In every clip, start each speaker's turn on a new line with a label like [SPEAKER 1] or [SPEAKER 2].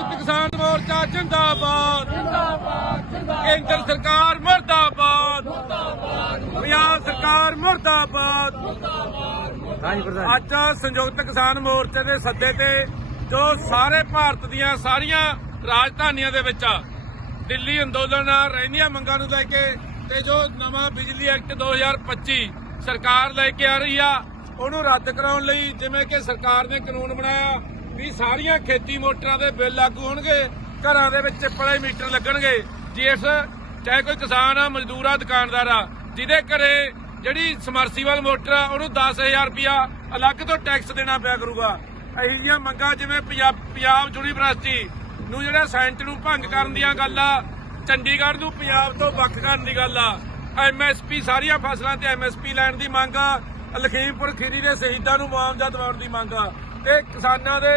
[SPEAKER 1] ਸੰਯੁਕਤ ਕਿਸਾਨ ਮੋਰਚਾ, ਜਿੰਦਾਬਾਦ। ਕੇਂਦਰ ਸਰਕਾਰ ਮਰਦਾਬਾਦ। ਪੰਜਾਬ ਸਰਕਾਰ ਮਰਦਾਬਾਦ। ਅੱਜ ਸੰਯੁਕਤ ਕਿਸਾਨ ਮੋਰਚੇ ਦੇ ਸੱਦੇ ਤੇ ਜੋ ਸਾਰੇ ਭਾਰਤ ਦੀਆਂ ਸਾਰੀਆਂ ਰਾਜਧਾਨੀਆਂ ਦੇ ਵਿੱਚ ਦਿੱਲੀ ਅੰਦੋਲਨ ਆ ਰਹਿੰਦੀਆਂ ਮੰਗਾਂ ਨੂੰ ਲੈ ਕੇ ਤੇ ਜੋ ਨਵਾਂ ਬਿਜਲੀ ਐਕਟ 2025 ਸਰਕਾਰ ਲੈ ਕੇ ਆ ਰਹੀ ਆ, ਉਹਨੂੰ ਰੱਦ ਕਰਾਉਣ ਲਈ ਜਿਵੇਂ ਕਿ ਸਰਕਾਰ ਨੇ ਕਾਨੂੰਨ ਬਣਾਇਆ ਵੀ ਸਾਰੀਆਂ ਖੇਤੀ ਮੋਟਰਾਂ ਦੇ ਬਿੱਲ ਲਾਗੂ ਹੋਣਗੇ, ਘਰਾਂ ਦੇ ਵਿੱਚ ਚਿੱਪੜੇ ਮੀਟਰ ਲੱਗਣਗੇ। ਜਿਸ ਚਾਹੇ ਕੋਈ ਕਿਸਾਨ ਆ, ਮਜ਼ਦੂਰ ਆ, ਦੁਕਾਨਦਾਰ ਆ, ਜਿਹਦੇ ਘਰੇ ਜਿਹੜੀ ਸਮਰਸੀਬਲ ਮੋਟਰ ਆ, ਉਹਨੂੰ 10000 ਰੁਪਿਆ ਅਲੱਗ ਤੋਂ ਟੈਕਸ ਦੇਣਾ ਪਿਆ ਕਰੂਗਾ। ਇਹੋ ਜਿਹੀਆਂ ਮੰਗਾਂ ਜਿਵੇਂ ਪੰਜਾਬ ਪੰਜਾਬ ਯੂਨੀਵਰਸਿਟੀ ਨੂੰ ਜਿਹੜਾ ਸੈਂਟ ਨੂੰ ਭੰਗ ਕਰਨ ਦੀਆਂ ਗੱਲਾਂ ਚੰਡੀਗੜ੍ਹ ਨੂੰ ਪੰਜਾਬ ਤੋਂ ਵੱਖ ਕਰਨ ਦੀ ਗੱਲ ਆ ਐਮਐਸਪੀ ਸਾਰੀਆਂ ਫਸਲਾਂ ਤੇ ਐਮਐਸਪੀ ਲੈਣ ਦੀ ਮੰਗ ਆ, ਲਖੀਮਪੁਰ ਖੀਰੀ ਦੇ ਸ਼ਹੀਦਾਂ ਨੂੰ ਮੁਆਵਜ਼ਾ ਦਿਵਾਉਣ ਦੀ ਮੰਗ ਆ, ਤੇ ਕਿਸਾਨਾਂ ਦੇ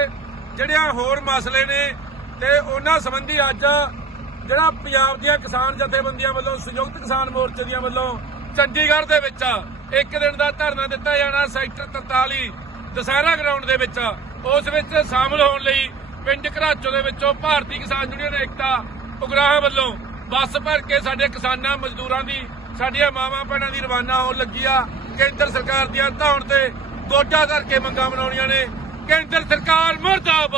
[SPEAKER 1] ਜਿਹੜਿਆਂ ਹੋਰ ਮਸਲੇ ਨੇ ਤੇ ਉਹਨਾਂ ਸੰਬੰਧੀ ਅੱਜ ਜਿਹੜਾ ਪੰਜਾਬ ਦੀਆਂ ਕਿਸਾਨ ਜਥੇਬੰਦੀਆਂ ਵੱਲੋਂ, ਸੰਯੁਕਤ ਕਿਸਾਨ ਮੋਰਚੇ ਦੀਆਂ ਵੱਲੋਂ ਚੰਡੀਗੜ੍ਹ ਦੇ ਵਿੱਚ ਇੱਕ ਦਿਨ ਦਾ ਧਰਨਾ ਦਿੱਤਾ ਜਾਣਾ ਸੈਕਟਰ 43 ਦਸਹਿਰਾ ਗਰਾਊਂਡ ਦੇ ਵਿੱਚ। ਉਸ ਵਿੱਚ ਸ਼ਾਮਲ ਹੋਣ ਲਈ ਪਿੰਡ ਘਰਾਚੋ ਦੇ ਵਿੱਚੋਂ ਭਾਰਤੀ ਕਿਸਾਨ ਯੂਨੀਅਨ ਏਕਤਾ ਉਗਰਾਹਾਂ ਵੱਲੋਂ ਬੱਸ ਭਰ ਕੇ ਸਾਡੇ ਕਿਸਾਨਾਂ, ਮਜ਼ਦੂਰਾਂ ਦੀ, ਸਾਡੀਆਂ ਮਾਵਾਂ ਭੈਣਾਂ ਦੀ ਰਵਾਨਾ ਹੋਣ ਲੱਗੀ ਆ। ਕੇਂਦਰ ਸਰਕਾਰ ਦੀਆਂ ਧੌਣ ਤੇ ਗੋਡਾ ਧਰ ਕੇ ਮੰਗਾਂ ਬਣਾਉਣੀਆਂ ਨੇ। ਕੇਂਦਰ ਸਰਕਾਰ ਮੁਰਦਾਬਾਦ